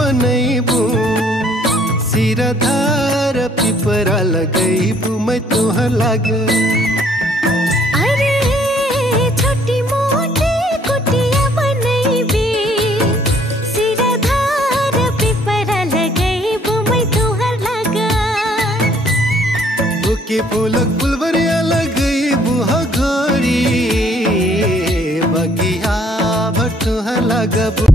बनैबू सिरधार पिपरा लगैबू मैं तुहर लाग अरे छोटी मोटी कुटिया बनैबी सिरधार पिपरा लगैबू मैं तुहर लाग बुके फूलक फुलवरिया लगैबू ह घरी बगिया भटुहर लगबू